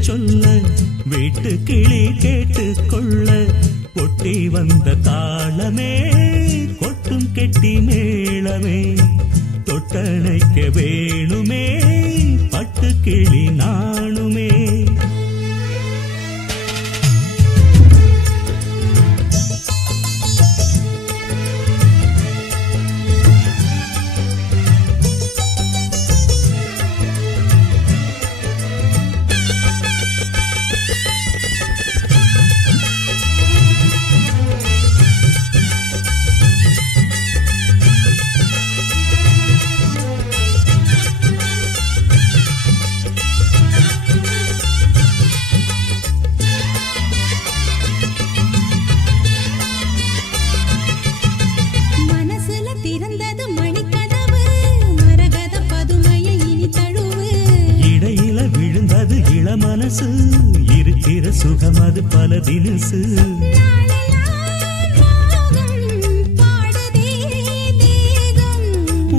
சொல்ல வீட்டு கிளி கேட்டு கொள்ள ஒட்டி வந்த தாளமே கொட்டும் கெட்டி மேளமே தொட்டணைக்க வேணுமே பட்டு கிளி நாணுமே. மனசு இருக்கிற சுகம் அது பல தினசு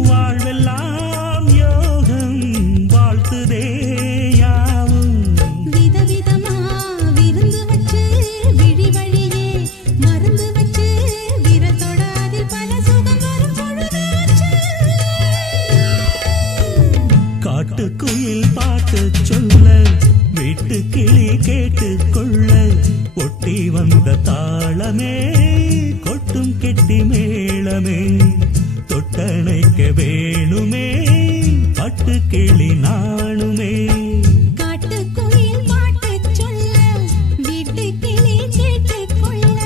வாழ்வெல்லாம் யோகம் வாழ்த்துதே யாவும் விதவிதமா விருந்து வச்சு விழி வழியே மருந்து வச்சு விரத்தோட அதில் பல சுகம் வரும் பொழுதாச்சு. காட்டுக்குயில் பாட்டு சொல்ல வீட்டு கிளி கேட்டு கொள்ள ஒட்டி வந்த தாளமே கொட்டும் கெட்டி மேளமே தொட்டணைக்க வேணுமே பட்டு கிளி நாணுமே. காட்டுக்குயில் பாட்டு சொல்ல வீட்டு கிளி கேட்டு கொள்ள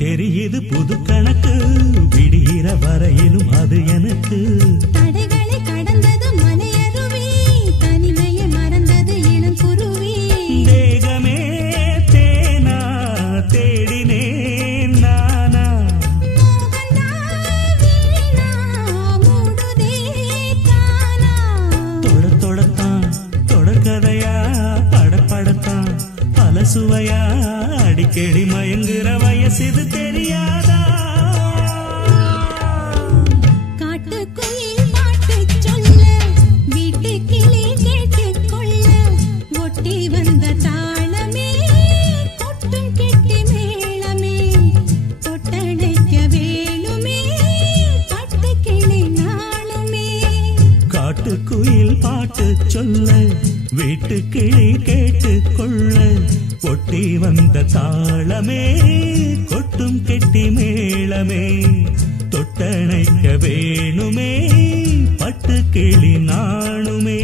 தெரியுது புது கணக்கு விடிகிற வரையிலும் அது எனக்கு தடைகளை கடந்தது மலையருவி தனிமையை மறந்தது இளம் குருவி தேகமே தேனா தேடினேன் நானா தொடத்தான் தொடர்கதையா படப்படத்தான் பல சுவையா அடிக்கடி மயங்குற வயசிது தெரியாதா. காட்டுக்குயில் பாட்டு சொல்ல வீட்டு கிளி கேட்டு கொள்ள ஒட்டி வந்த தாளமே கொட்டும் கெட்டி மேளமே தொட்டணைக்க வேணுமே பட்டு கிளி நாளுமே. காட்டுக்குயில் பாட்டு சொல்ல வீட்டு கிளி கேட்டு கொள்ள ஒட்டி வந்த தாளமே கொட்டும் கெட்டி மேளமே தொட்டணைக்க வேணுமே பட்டு கிளி நாணுமே.